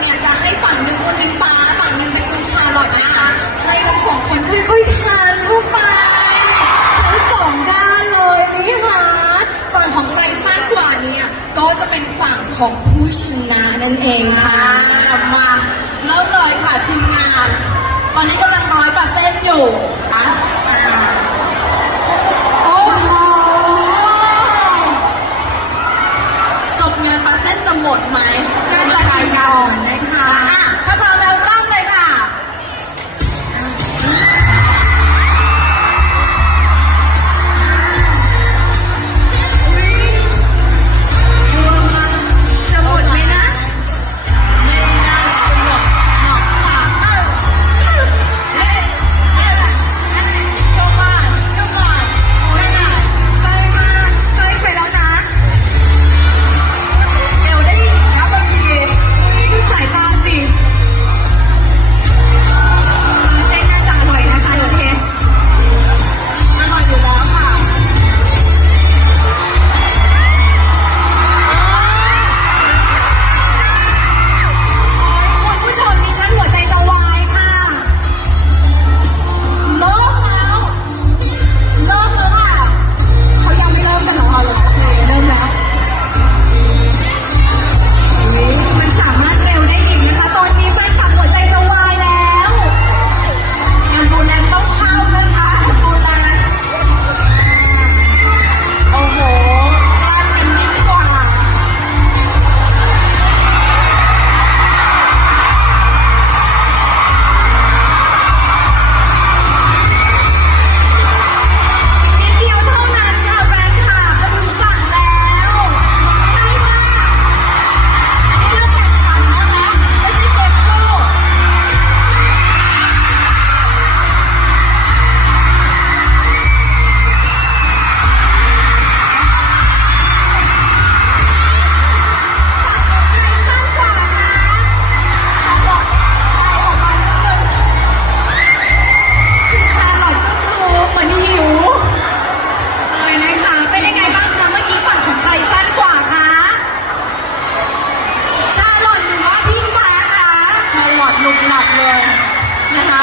เนี่ยจะให้ฝั่งหนึ่งคุณเป็นฟ้าฝั่งหนึ่งเป็นคุณชาลอตนะคะให้ทั้งสองคนค่อยๆทานเข้าไปทั้งสองด้านเลยนี่ค่ะฝั่งของใครสั้นกว่าเนี่ยก็จะเป็นฝั่งของผู้ชนะนั่นเองค่ะมาเริ่มเลยค่ะทีมงาน ตอนนี้กำลังร้อยปลาเส้นอยู่นะ เนะคะเส้นจะหมดไหมน่าจะกิยก่อนนะคะ ถ้าพร้อมแล้ว ลอดหลุดหนักเลยนะคะ